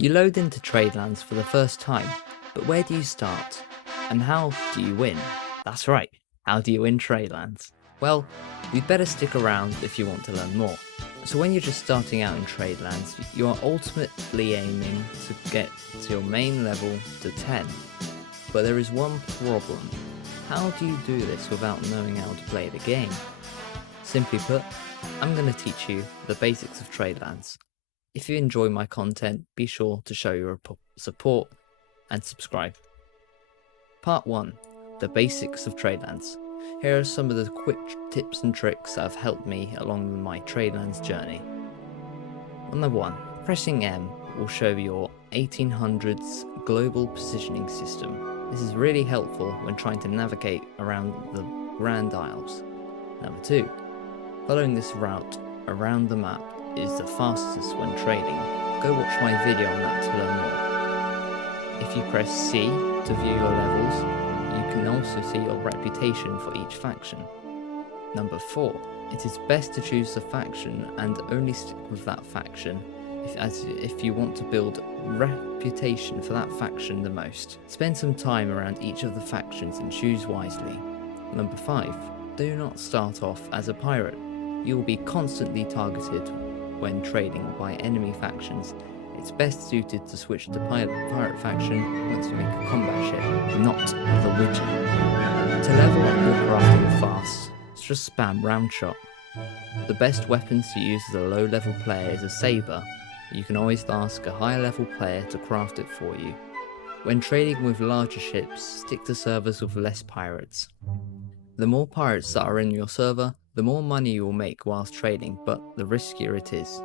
You load into Tradelands for the first time, but where do you start? And how do you win? That's right, how do you win Tradelands? Well, you'd better stick around if you want to learn more. So when you're just starting out in Tradelands, you are ultimately aiming to get to your main level to 10. But there is one problem. How do you do this without knowing how to play the game? Simply put, I'm going to teach you the basics of Tradelands. If you enjoy my content, be sure to show your support and subscribe. Part 1. The basics of Tradelands. Here are some of the quick tips and tricks that have helped me along my Tradelands journey. Number 1. Pressing M will show your 1800s global positioning system. This is really helpful when trying to navigate around the Grand Isles. Number 2. Following this route around the map is the fastest when trading. Go watch my video on that to learn more. If you press C to view your levels, you can also see your reputation for each faction. Number 4. It is best to choose a faction and only stick with that faction if you want to build reputation for that faction the most. Spend some time around each of the factions and choose wisely. Number 5. Do not start off as a pirate. You will be constantly targeted when trading by enemy factions. It's best suited to switch to pirate faction once you make a combat ship, not the Widget. To level up your crafting fast, just spam round shot. The best weapons to use as a low level player is a saber. You can always ask a higher level player to craft it for you. When trading with larger ships, stick to servers with less pirates. The more pirates that are in your server, the more money you will make whilst trading, but the riskier it is.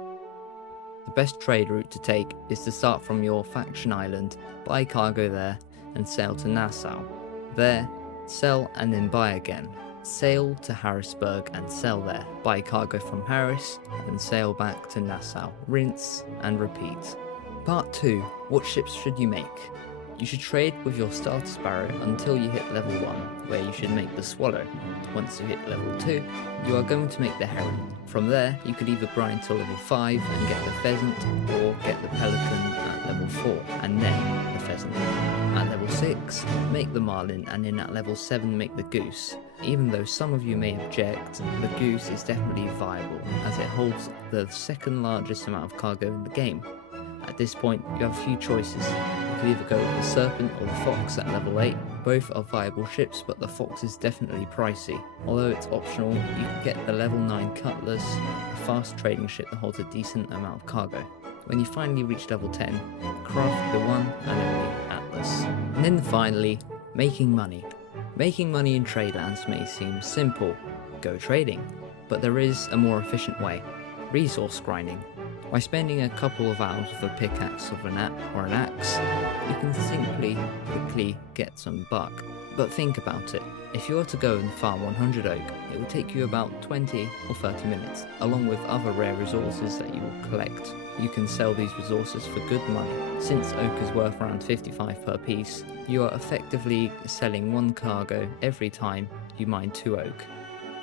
The best trade route to take is to start from your faction island, buy cargo there, and sail to Nassau. There, sell and then buy again. Sail to Harrisburg and sell there. Buy cargo from Harris and sail back to Nassau. Rinse and repeat. Part 2. What ships should you make? You should trade with your starter sparrow until you hit level 1, where you should make the swallow. Once you hit level 2, you are going to make the heron. From there, you could either grind to level 5 and get the pheasant, or get the pelican at level 4, and then the pheasant. At level 6, make the marlin, and then at level 7 make the goose. Even though some of you may object, the goose is definitely viable, as it holds the second largest amount of cargo in the game. At this point, you have a few choices. You could either go with the Serpent or the Fox at level 8. Both are viable ships, but the Fox is definitely pricey. Although it's optional, you can get the level 9 Cutlass, a fast trading ship that holds a decent amount of cargo. When you finally reach level 10, craft the one and only Atlas. And then finally, making money. Making money in Tradelands may seem simple, go trading, but there is a more efficient way, resource grinding. By spending a couple of hours with a pickaxe or an axe, you can simply quickly get some buck. But think about it, if you were to go and farm 100 oak, it would take you about 20 or 30 minutes, along with other rare resources that you will collect. You can sell these resources for good money. Since oak is worth around 55 per piece, you are effectively selling one cargo every time you mine 2 oak.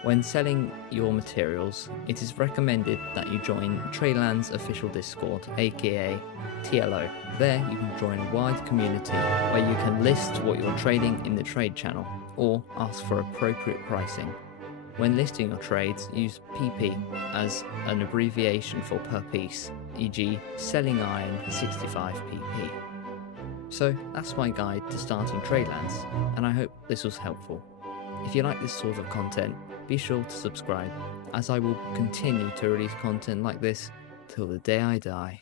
When selling your materials, it is recommended that you join Tradelands official Discord, aka TLO. There you can join a wide community where you can list what you're trading in the trade channel, or ask for appropriate pricing. When listing your trades, use PP as an abbreviation for per piece, e.g. selling iron 65 PP. So that's my guide to starting Tradelands, and I hope this was helpful. If you like this sort of content, be sure to subscribe, as I will continue to release content like this till the day I die.